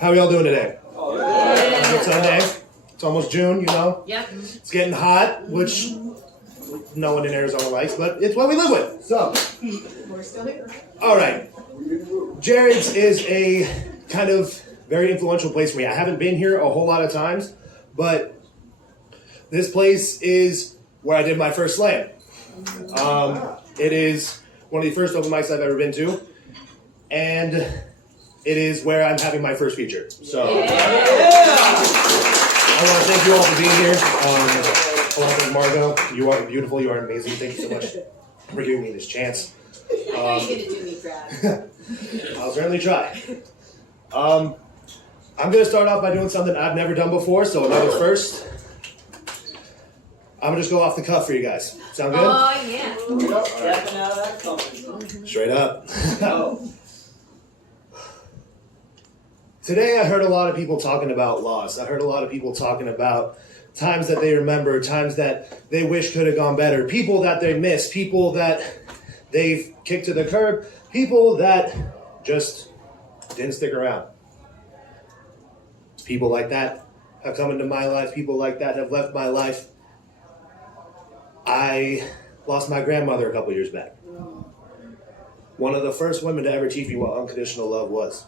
How are y'all doing today? Yeah. It's Sunday. It's almost June, you know? Yep. It's getting hot, which no one in Arizona likes, but it's what we live with. So, We're still here. all right. Jarrod's is a kind of very influential place for me. I haven't been here a whole lot of times, but this place is where I did my first slam. It is one of the first open mics I've ever been to, and it is where I'm having my first feature. So I want to thank you all for being here. I want to thank Margot. You are beautiful. You are amazing. Thank you so much for giving me this chance. I know you're going to do me proud. I'll certainly try. I'm going to start off by doing something I've never done before, so another first. I'm going to just go off the cuff for you guys. Sound good? Oh, yeah. Stepping out of that comfort zone. Straight up. Oh. Today I heard a lot of people talking about loss. I heard a lot of people talking about times that they remember, times that they wish could have gone better, people that they miss, people that they've kicked to the curb, people that just didn't stick around. People like that have come into my life. People like that have left my life. I lost my grandmother a couple years back. One of the first women to ever teach me what unconditional love was.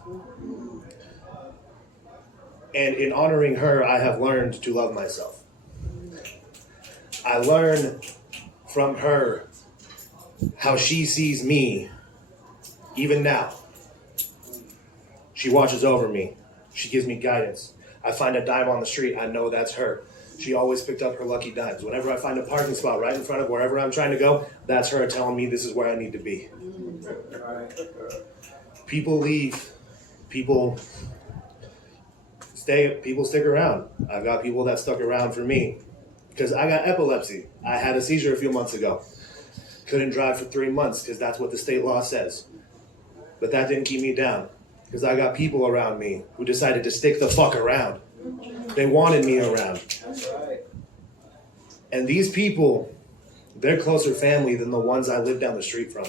And in honoring her, I have learned to love myself. I learn from her how she sees me, even now. She watches over me. She gives me guidance. I find a dime on the street, I know that's her. She always picked up her lucky dimes. Whenever I find a parking spot right in front of wherever I'm trying to go, that's her telling me this is where I need to be. People leave. People stick around. I've got people that stuck around for me because I got epilepsy. I had a seizure a few months ago. Couldn't drive for 3 months because that's what the state law says. But that didn't keep me down because I got people around me who decided to stick the fuck around. They wanted me around. That's right. And these people, they're closer family than the ones I live down the street from.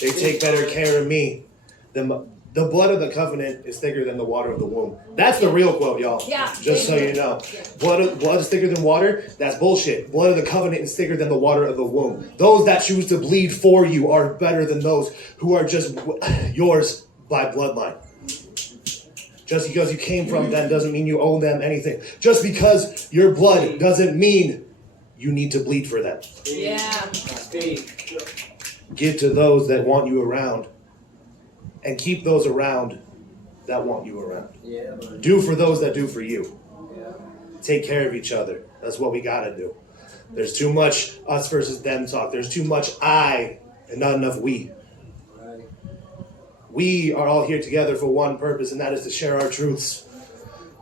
They take better care of me than the blood of the covenant is thicker than the water of the womb. That's the real quote, y'all. Yeah. Just so you know. Blood is thicker than water? That's bullshit. Blood of the covenant is thicker than the water of the womb. Those that choose to bleed for you are better than those who are just yours by bloodline. Just because you came from them doesn't mean you owe them anything. Just because your blood doesn't mean you need to bleed for them. Yeah. Give to those that want you around. And keep those around that want you around. Yeah. Do for those that do for you. Yeah. Take care of each other. That's what we gotta do. There's too much us versus them talk. There's too much I and not enough we. Right. We are all here together for one purpose, and that is to share our truths.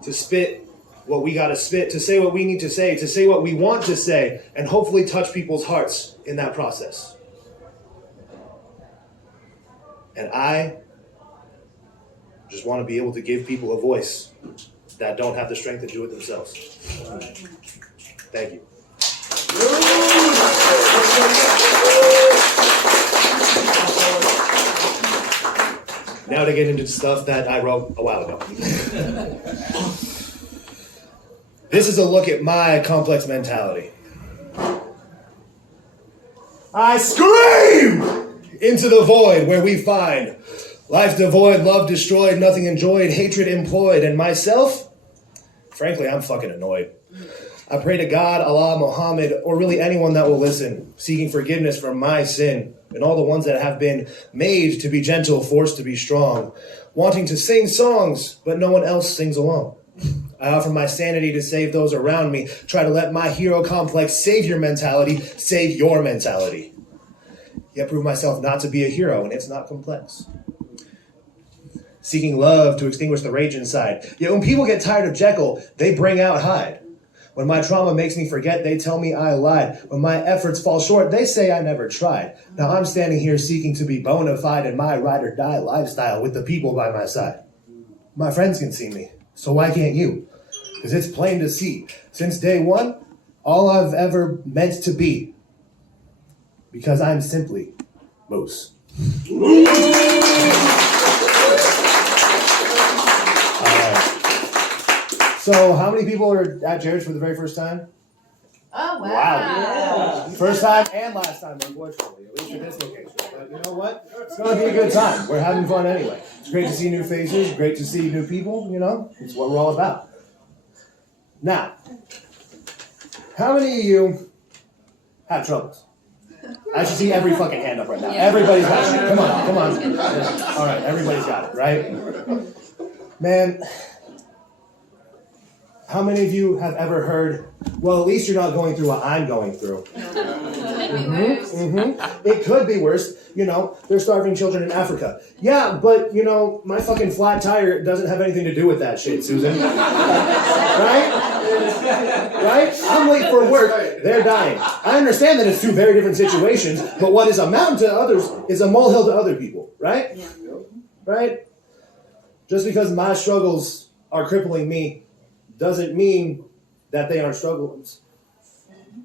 To spit what we gotta spit, to say what we need to say what we want to say, and hopefully touch people's hearts in that process. And I just want to be able to give people a voice that don't have the strength to do it themselves. Thank you. Now to get into stuff that I wrote a while ago. This is a look at my complex mentality. I scream into the void where we find life devoid, love destroyed, nothing enjoyed, hatred employed, and myself, frankly, I'm fucking annoyed. I pray to God, Allah, Muhammad, or really anyone that will listen, seeking forgiveness for my sin and all the ones that have been made to be gentle, forced to be strong, wanting to sing songs, but no one else sings along. I offer my sanity to save those around me, try to let my hero complex savior mentality save your mentality. Yet prove myself not to be a hero, and it's not complex. Seeking love to extinguish the rage inside. Yet when people get tired of Jekyll, they bring out Hyde. When my trauma makes me forget, they tell me I lied. When my efforts fall short, they say I never tried. Now I'm standing here seeking to be bona fide in my ride or die lifestyle with the people by my side. My friends can see me, so why can't you? Because it's plain to see. Since day one, all I've ever meant to be. Because I'm simply Moose. So, how many people are at Jarrod's for the very first time? Oh, wow. Yeah. First time and last time, unfortunately, at least at this location. But you know what? It's going to be a good time. We're having fun anyway. It's great to see new faces, great to see new people, you know? It's what we're all about. Now, how many of you have troubles? I should see every fucking hand up right now. Yeah. Everybody's got shit. Come on, come on. All right, everybody's got it, right? Man, how many of you have ever heard, well, at least you're not going through what I'm going through? It could be worse. You know, there's starving children in Africa. Yeah, but, you know, my fucking flat tire doesn't have anything to do with that shit, Susan. Right? Right? I'm late for work. They're dying. I understand that it's two very different situations, but what is a mountain to others is a molehill to other people. Right? Yeah. Right? Just because my struggles are crippling me doesn't mean that they aren't struggles.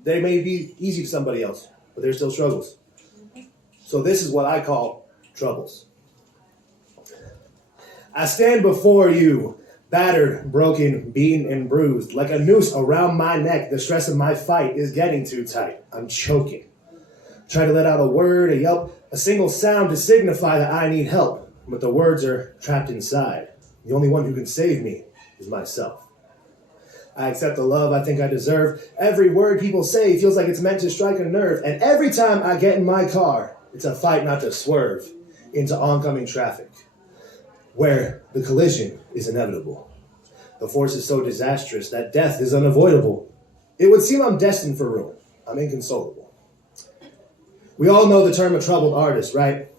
They may be easy to somebody else, but they're still struggles. So this is what I call troubles. I stand before you, battered, broken, beaten, and bruised. Like a noose around my neck, the stress of my fight is getting too tight. I'm choking. Try to let out a word, a yelp, a single sound to signify that I need help. But the words are trapped inside. The only one who can save me is myself. I accept the love I think I deserve. Every word people say feels like it's meant to strike a nerve. And every time I get in my car, it's a fight not to swerve into oncoming traffic, where the collision is inevitable. The force is so disastrous that death is unavoidable. It would seem I'm destined for ruin. I'm inconsolable. We all know the term a troubled artist, right?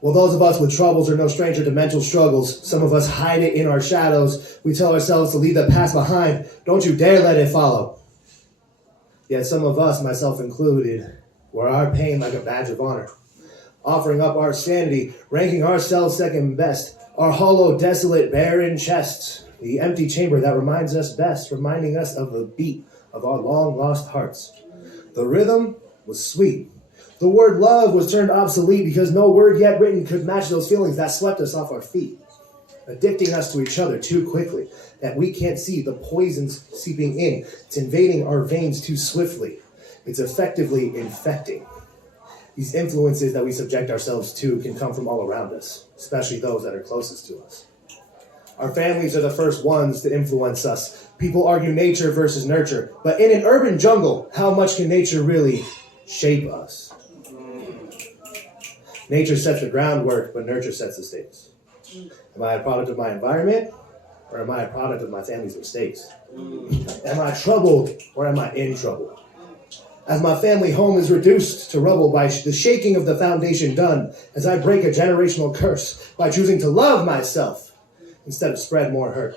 Well, those of us with troubles are no stranger to mental struggles. Some of us hide it in our shadows. We tell ourselves to leave the past behind. Don't you dare let it follow. Yet some of us, myself included, wear our pain like a badge of honor, offering up our sanity, ranking ourselves second best, our hollow, desolate, barren chests, the empty chamber that reminds us best, reminding us of the beat of our long-lost hearts. The rhythm was sweet. The word love was turned obsolete because no word yet written could match those feelings that swept us off our feet, addicting us to each other too quickly that we can't see the poisons seeping in. It's invading our veins too swiftly. It's effectively infecting. These influences that we subject ourselves to can come from all around us, especially those that are closest to us. Our families are the first ones to influence us. People argue nature versus nurture, but in an urban jungle, how much can nature really shape us? Nature sets the groundwork, but nurture sets the stakes. Am I a product of my environment, or am I a product of my family's mistakes? Am I troubled, or am I in trouble? As my family home is reduced to rubble by the shaking of the foundation done, as I break a generational curse by choosing to love myself instead of spread more hurt.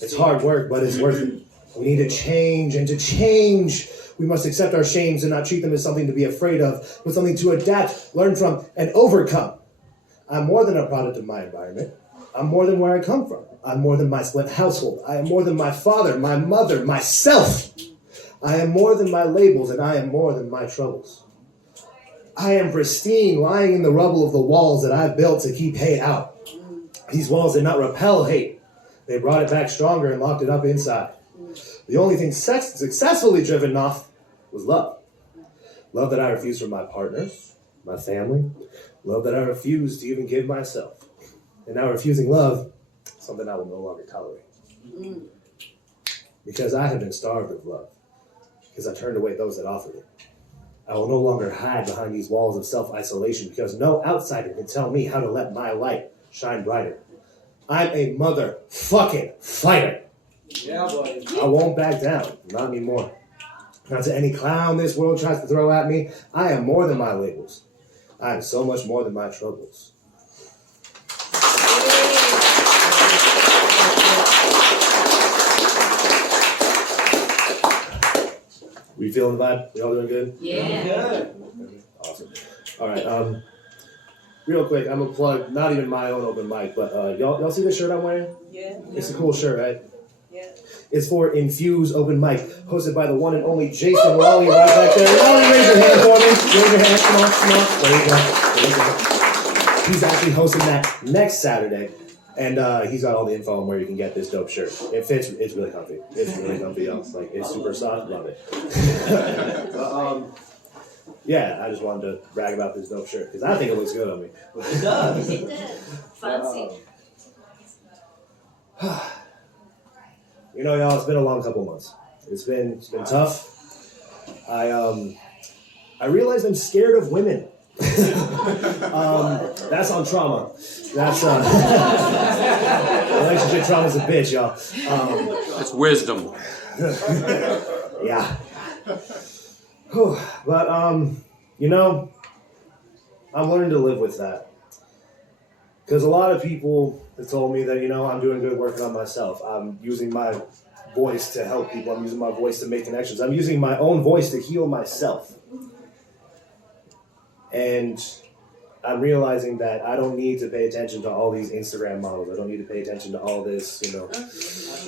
It's hard work, but it's worth it. We need to change, and to change, we must accept our shames and not treat them as something to be afraid of, but something to adapt, learn from, and overcome. I'm more than a product of my environment. I'm more than where I come from. I'm more than my split household. I am more than my father, my mother, myself. I am more than my labels, and I am more than my troubles. I am pristine, lying in the rubble of the walls that I've built to keep hate out. These walls did not repel hate. They brought it back stronger and locked it up inside. The only thing successfully driven off was love. Love that I refused from my partners, my family. Love that I refused to even give myself. And now refusing love is something I will no longer tolerate. Because I have been starved of love. Because I turned away those that offered it. I will no longer hide behind these walls of self-isolation because no outsider can tell me how to let my light shine brighter. I'm a motherfucking fighter. Yeah, buddy. I won't back down. Not anymore. Not to any clown this world tries to throw at me. I am more than my labels. I am so much more than my troubles. We feeling the vibe? We all doing good? Yeah. Good. Awesome. All right. Real quick, I'm gonna plug not even my own open mic, but y'all see the shirt I'm wearing? Yeah. It's a cool shirt, right? Yeah. It's for Infuse Open Mic, hosted by the one and only Jason Raleigh right back there. Raleigh, raise your hand for me. Raise your hand. Come on, come on. There you go. There you go. He's actually hosting that next Saturday And he's got all the info on where you can get this dope shirt. It fits. It's really comfy. It's really comfy, y'all. Like, it's super soft. Love it. But, yeah, I just wanted to brag about this dope shirt because I think it looks good on me. It does. It did. Fancy. You know, y'all, it's been a long couple months. It's been tough. I realized I'm scared of women. That's on trauma. That's relationship trauma's a bitch, y'all. It's wisdom. Yeah. But you know, I'm learning to live with that. Because a lot of people have told me that, you know, I'm doing good working on myself. I'm using my voice to help people. I'm using my voice to make connections. I'm using my own voice to heal myself. And I'm realizing that I don't need to pay attention to all these Instagram models. I don't need to pay attention to all this, you know,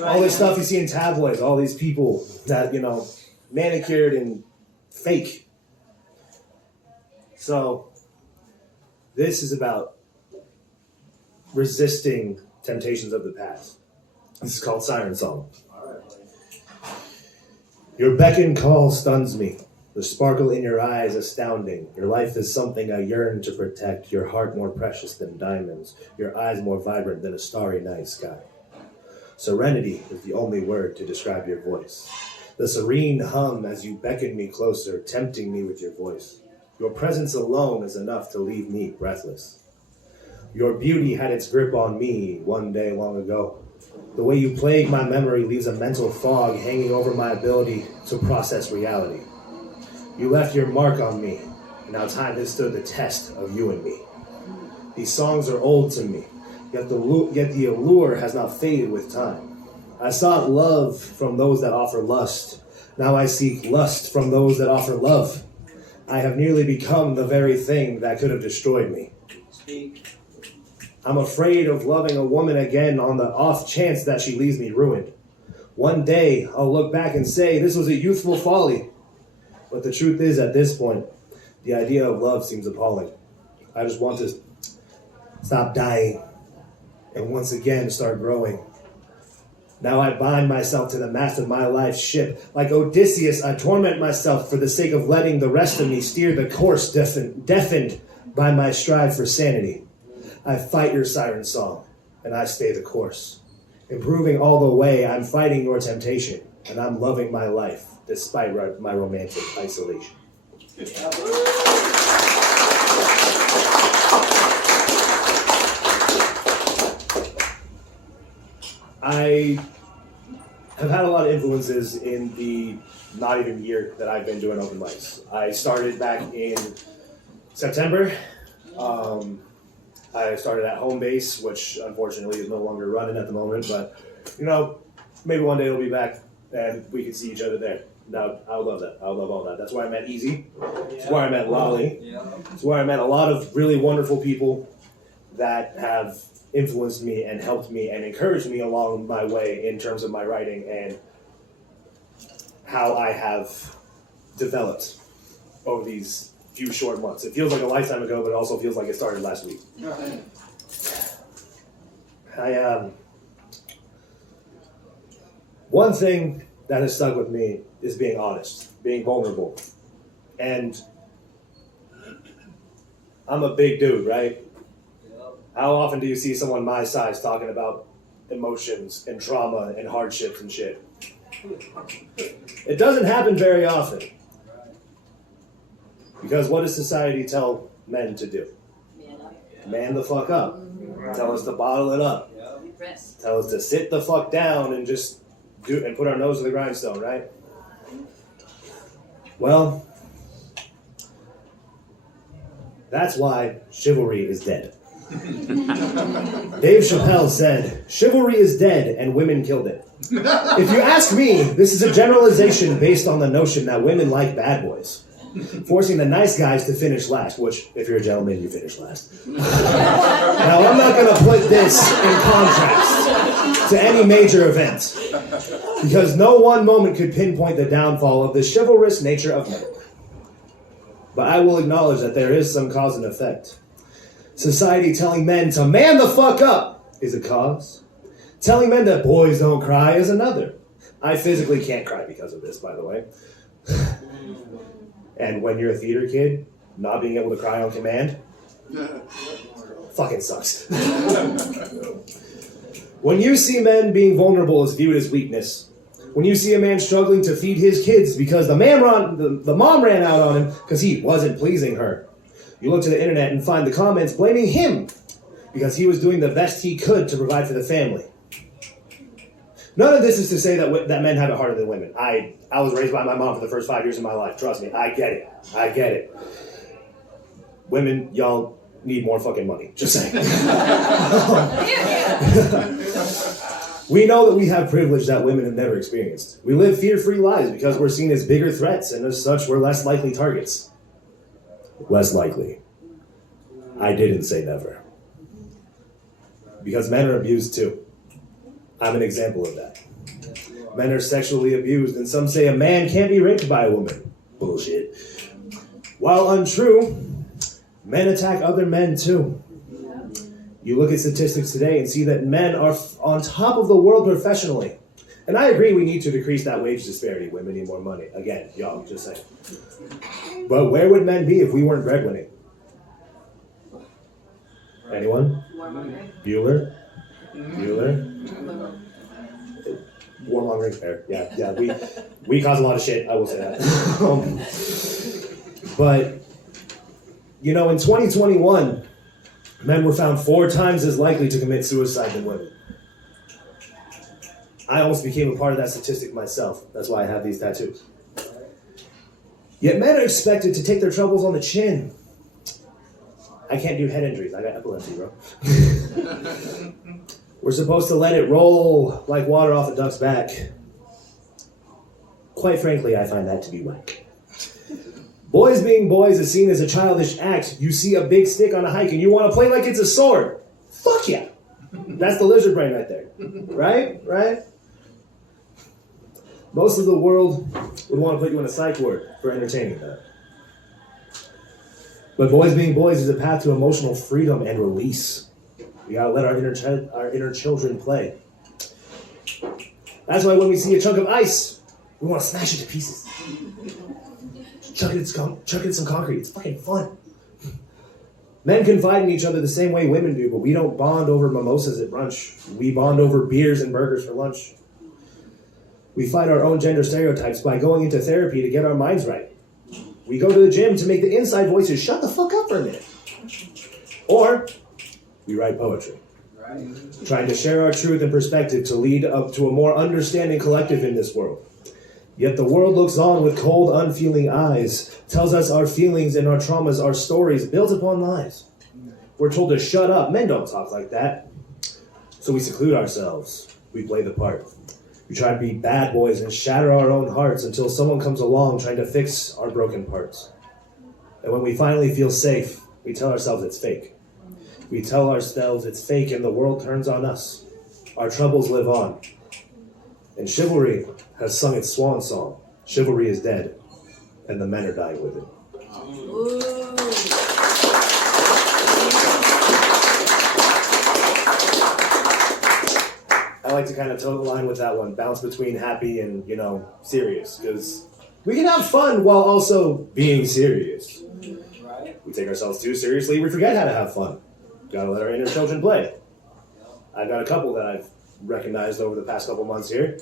all this stuff you see in tabloids, all these people that, you know, manicured and fake. So this is about resisting temptations of the past. This is called Siren Song. Your beck and call stuns me. The sparkle in your eyes astounding. Your life is something I yearn to protect. Your heart more precious than diamonds. Your eyes more vibrant than a starry night sky. Serenity is the only word to describe your voice. The serene hum as you beckon me closer, tempting me with your voice. Your presence alone is enough to leave me breathless. Your beauty had its grip on me one day long ago. The way you plague my memory leaves a mental fog hanging over my ability to process reality. You left your mark on me, and now time has stood the test of you and me. These songs are old to me, yet the allure has not faded with time. I sought love from those that offer lust. Now I seek lust from those that offer love. I have nearly become the very thing that could have destroyed me. Speak. I'm afraid of loving a woman again on the off chance that she leaves me ruined. One day, I'll look back and say, this was a youthful folly. But the truth is, at this point, the idea of love seems appalling. I just want to stop dying and once again start growing. Now I bind myself to the mast of my life's ship. Like Odysseus, I torment myself for the sake of letting the rest of me steer the course deafened by my strive for sanity. I fight your siren song, and I stay the course. Improving all the way, I'm fighting your temptation, and I'm loving my life, despite my romantic isolation. I have had a lot of influences in the not even year that I've been doing open mics. I started back in September. I started at home base, which unfortunately is no longer running at the moment, but you know, maybe one day it'll be back and we can see each other there. Now, I would love that. I would love all that. That's where I met Easy. It's where I met Lolly. It's where I met a lot of really wonderful people that have influenced me and helped me and encouraged me along my way in terms of my writing and how I have developed over these few short months. It feels like a lifetime ago, but it also feels like it started last week. One thing that has stuck with me is being honest, being vulnerable. And I'm a big dude, right? How often do you see someone my size talking about emotions and trauma and hardships and shit? It doesn't happen very often. Because what does society tell men to do? Man the fuck up. Tell us to bottle it up. Tell us to sit the fuck down and just do and put our nose to the grindstone, right? Well, that's why chivalry is dead. Dave Chappelle said, chivalry is dead and women killed it. If you ask me, this is a generalization based on the notion that women like bad boys, forcing the nice guys to finish last, which, if you're a gentleman, you finish last. Now, I'm not going to put this in contrast to any major event, because no one moment could pinpoint the downfall of the chivalrous nature of men. But I will acknowledge that there is some cause and effect. Society telling men to man the fuck up is a cause. Telling men that boys don't cry is another. I physically can't cry because of this, by the way. And when you're a theater kid, not being able to cry on command, fucking sucks. When you see men being vulnerable is viewed as weakness. When you see a man struggling to feed his kids because the mom ran out on him because he wasn't pleasing her, you look to the internet and find the comments blaming him because he was doing the best he could to provide for the family. None of this is to say that men have it harder than women. I was raised by my mom for the first 5 years of my life. Trust me, I get it. Women, y'all need more fucking money. Just saying. We know that we have privilege that women have never experienced. We live fear-free lives because we're seen as bigger threats, and as such, we're less likely targets. Less likely. I didn't say never. Because men are abused too. I'm an example of that. Men are sexually abused, and some say a man can't be raped by a woman. Bullshit. While untrue, men attack other men too. You look at statistics today and see that men are on top of the world professionally. And I agree we need to decrease that wage disparity. Women need more money. Again, y'all, just saying. But where would men be if we weren't breadwinning? Anyone? Bueller? Warmongering, fair. Yeah, we cause a lot of shit, I will say that. But, you know, in 2021, men were found 4 times as likely to commit suicide than women. I almost became a part of that statistic myself. That's why I have these tattoos. Yet men are expected to take their troubles on the chin. I can't do head injuries. I got epilepsy, bro. We're supposed to let it roll like water off a duck's back. Quite frankly, I find that to be whack. Boys being boys is seen as a childish act. You see a big stick on a hike and you want to play like it's a sword. Fuck yeah. That's the lizard brain right there. Right? Most of the world would want to put you in a psych ward for entertaining that. But boys being boys is a path to emotional freedom and release. We gotta let our inner children play. That's why when we see a chunk of ice, we want to smash it to pieces. Chuck it in some concrete. It's fucking fun. Men confide in each other the same way women do, but we don't bond over mimosas at brunch. We bond over beers and burgers for lunch. We fight our own gender stereotypes by going into therapy to get our minds right. We go to the gym to make the inside voices shut the fuck up for a minute. Or we write poetry. Trying to share our truth and perspective to lead up to a more understanding collective in this world. Yet the world looks on with cold, unfeeling eyes, tells us our feelings and our traumas are stories built upon lies. We're told to shut up. Men don't talk like that. So we seclude ourselves. We play the part. We try to be bad boys and shatter our own hearts until someone comes along trying to fix our broken parts. And when we finally feel safe, we tell ourselves it's fake. We tell ourselves it's fake and the world turns on us. Our troubles live on. And chivalry has sung its swan song. Chivalry is dead, and the men are dying with it. Ooh. I like to kind of toe the line with that one, bounce between happy and, serious, because we can have fun while also being serious. We take ourselves too seriously, we forget how to have fun. Gotta let our inner children play. I've got a couple that I've recognized over the past couple months here.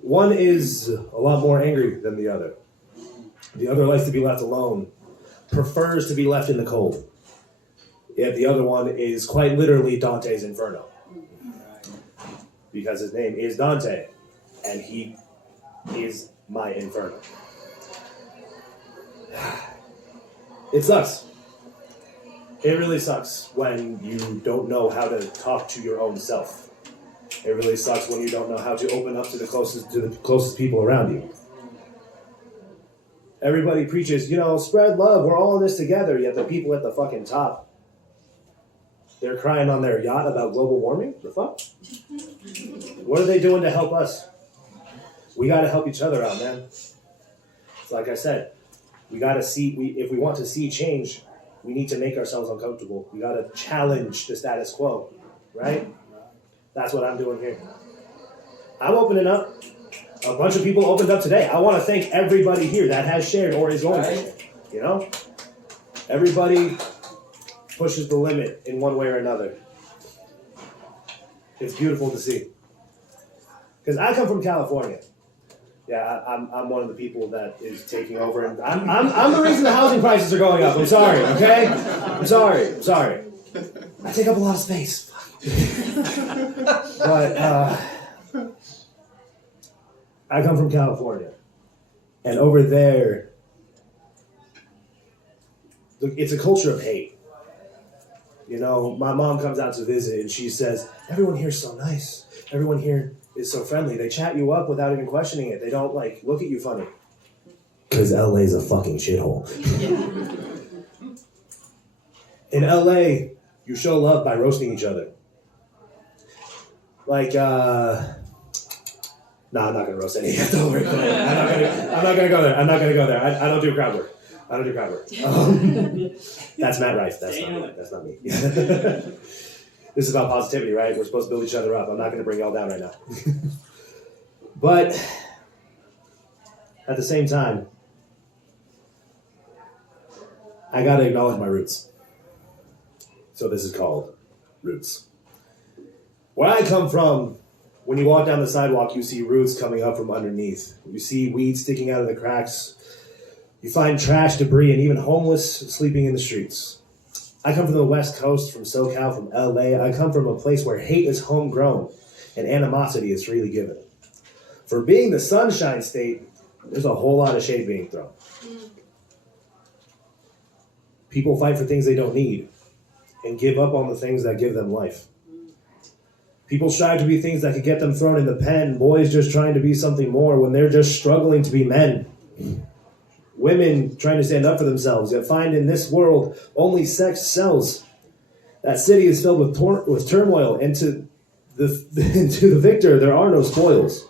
One is a lot more angry than the other. The other likes to be left alone, prefers to be left in the cold. Yet the other one is quite literally Dante's Inferno. Because his name is Dante, and he is my Inferno. It sucks. It really sucks when you don't know how to talk to your own self. It really sucks when you don't know how to open up to the closest people around you. Everybody preaches, spread love, we're all in this together, yet the people at the fucking top, they're crying on their yacht about global warming? The fuck? What are they doing to help us? We gotta help each other out, man. It's like I said, we gotta see, if we want to see change, We need to make ourselves uncomfortable. We gotta challenge the status quo, right? That's what I'm doing here. I'm opening up. A bunch of people opened up today. I want to thank everybody here that has shared or is going to share. You know? Everybody pushes the limit in one way or another. It's beautiful to see. Because I come from California. Yeah, I'm one of the people that is taking over, and I'm the reason the housing prices are going up. I'm sorry, okay? I'm sorry. I take up a lot of space. But I come from California, and over there, it's a culture of hate. You know, my mom comes out to visit, and she says, everyone here is so nice. Everyone here is so friendly. They chat you up without even questioning it. They don't, like, look at you funny. Because LA's a fucking shithole. In LA, you show love by roasting each other. Like, no, I'm not gonna roast any. Don't worry. I'm not gonna go there. I don't do crowd work. That's Matt Rice. That's not me. This is about positivity, right? We're supposed to build each other up. I'm not gonna bring y'all down right now. But at the same time, I gotta acknowledge my roots. So this is called roots. Where I come from, when you walk down the sidewalk, you see roots coming up from underneath. You see weeds sticking out of the cracks. You find trash, debris, and even homeless sleeping in the streets. I come from the West Coast, from SoCal, from LA. I come from a place where hate is homegrown and animosity is freely given. For being the Sunshine State, there's a whole lot of shade being thrown. People fight for things they don't need and give up on the things that give them life. People strive to be things that could get them thrown in the pen. Boys just trying to be something more when they're just struggling to be men. Women trying to stand up for themselves, yet find in this world only sex sells. That city is filled with turmoil, and to the victor there are no spoils.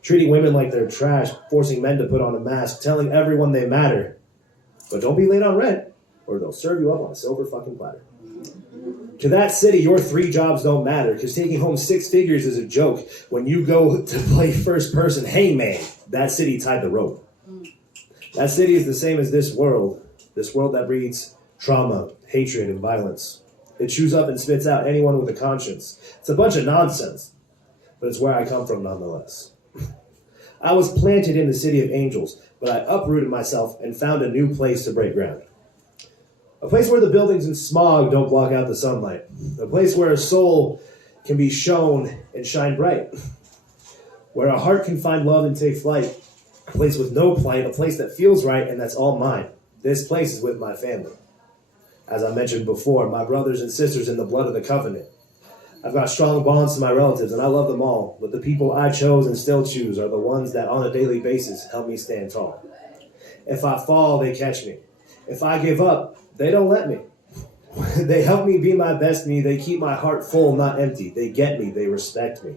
Treating women like they're trash, forcing men to put on a mask, telling everyone they matter. But don't be late on rent, or they'll serve you up on a silver fucking platter. To that city, your 3 jobs don't matter, because taking home 6 figures is a joke. When you go to play first person, hey man, that city tied the rope. That city is the same as this world that breeds trauma, hatred, and violence. It chews up and spits out anyone with a conscience. It's a bunch of nonsense, but it's where I come from nonetheless. I was planted in the city of angels, but I uprooted myself and found a new place to break ground. A place where the buildings and smog don't block out the sunlight. A place where a soul can be shown and shine bright. Where a heart can find love and take flight. A place with no plight, a place that feels right, and that's all mine. This place is with my family. As I mentioned before, my brothers and sisters in the blood of the covenant. I've got strong bonds to my relatives, and I love them all. But the people I chose and still choose are the ones that on a daily basis help me stand tall. If I fall, they catch me. If I give up, they don't let me. They help me be my best me. They keep my heart full, not empty. They get me. They respect me.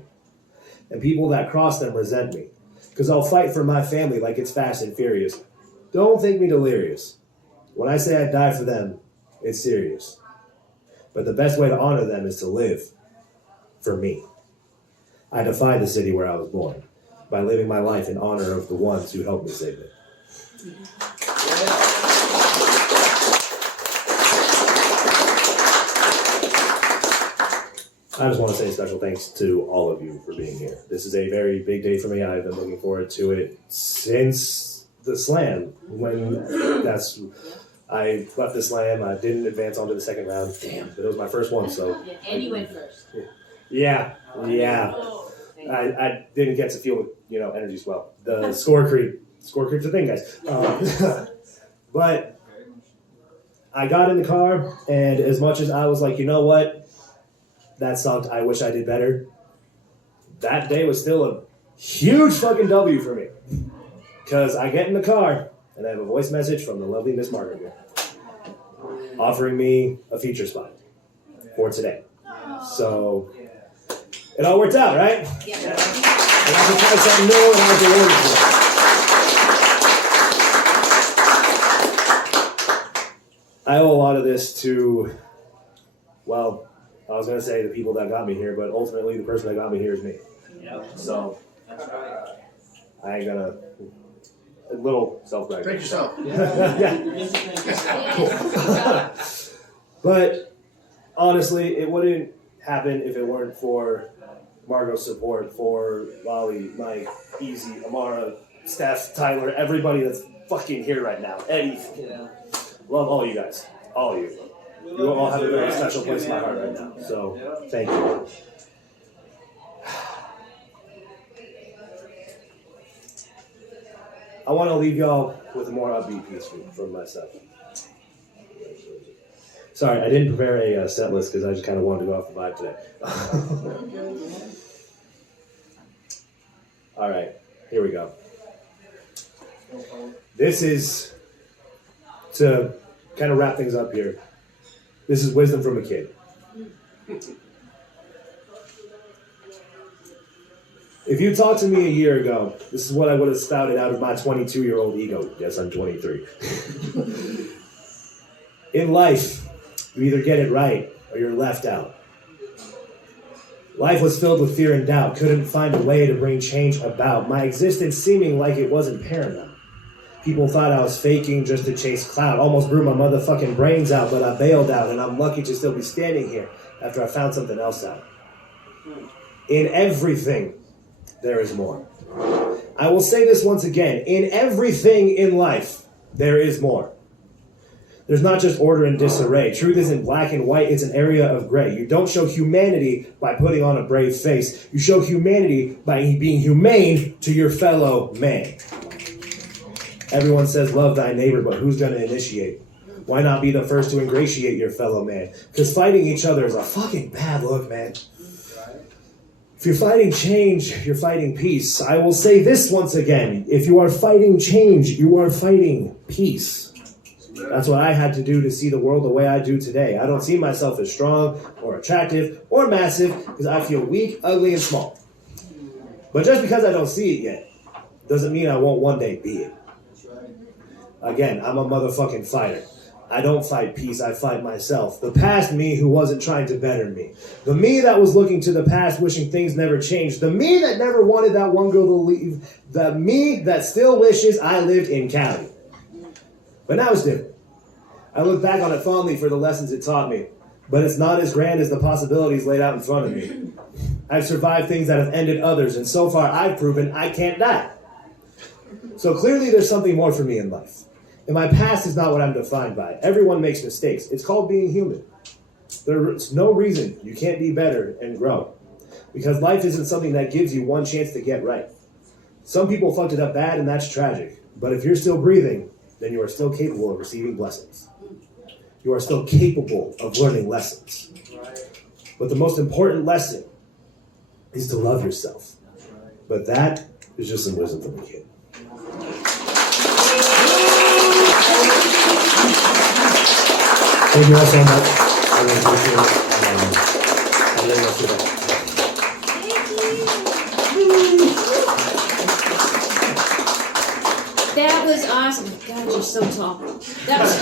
And people that cross them resent me. Because I'll fight for my family like it's Fast and Furious. Don't think me delirious. When I say I die for them, it's serious. But the best way to honor them is to live for me. I defy the city where I was born by living my life in honor of the ones who helped me save it. I just want to say special thanks to all of you for being here. This is a very big day for me. I've been looking forward to it since the slam. I left the slam. I didn't advance onto the second round. Damn, but it was my first one, so. Yeah, and you went first. Yeah. I didn't get to feel, energy swell. The score creep's a thing, guys. But I got in the car, and as much as I was like, you know what? That sucked. I wish I did better. That day was still a huge fucking W for me. Because I get in the car, and I have a voice message from the lovely Miss Margot here, offering me a feature spot for today. So, it all worked out, right? Yeah. I got to try something new, and I was rewarded for it. I owe a lot of this to, well, I was going to say the people that got me here, but ultimately the person that got me here is me. Yep. So That's right. I ain't gonna, a little self-brag. Thank yourself. Yeah. But honestly, it wouldn't happen if it weren't for Margot's support, for Lolly, Mike, Easy, Amara, Steph, Tyler, everybody that's fucking here right now. Eddie. Yeah. Love all you guys. All of you. You all have a very special place in my heart right now. So, thank you. I want to leave y'all with a more upbeat piece from myself. Sorry, I didn't prepare a set list because I just kind of wanted to go off the vibe today. All right, here we go. This is, to kind of wrap things up here, this is wisdom from a kid. If you talked to me a year ago, this is what I would have spouted out of my 22-year-old ego. Yes, I'm 23. In life, you either get it right or you're left out. Life was filled with fear and doubt, couldn't find a way to bring change about. My existence seeming like it wasn't paramount. People thought I was faking just to chase clout. Almost blew my motherfucking brains out, but I bailed out, and I'm lucky to still be standing here after I found something else out. In everything, there is more. I will say this once again. In everything in life, there is more. There's not just order and disarray. Truth isn't black and white, it's an area of gray. You don't show humanity by putting on a brave face. You show humanity by being humane to your fellow man. Everyone says love thy neighbor, but who's going to initiate? Why not be the first to ingratiate your fellow man? Because fighting each other is a fucking bad look, man. If you're fighting change, you're fighting peace. I will say this once again. If you are fighting change, you are fighting peace. That's what I had to do to see the world the way I do today. I don't see myself as strong or attractive or massive because I feel weak, ugly, and small. But just because I don't see it yet doesn't mean I won't one day be it. Again, I'm a motherfucking fighter. I don't fight peace, I fight myself. The past me who wasn't trying to better me. The me that was looking to the past wishing things never changed. The me that never wanted that one girl to leave. The me that still wishes I lived in Cali. But now it's different. I look back on it fondly for the lessons it taught me. But it's not as grand as the possibilities laid out in front of me. I've survived things that have ended others, and so far I've proven I can't die. So clearly there's something more for me in life. And my past is not what I'm defined by. Everyone makes mistakes. It's called being human. There's no reason you can't be better and grow. Because life isn't something that gives you one chance to get right. Some people fucked it up bad, and that's tragic. But if you're still breathing, then you are still capable of receiving blessings. You are still capable of learning lessons. But the most important lesson is to love yourself. But that is just some wisdom from a kid. Thank you all so much. I really appreciate it. I really love you. That was awesome. God, you're so tall. That was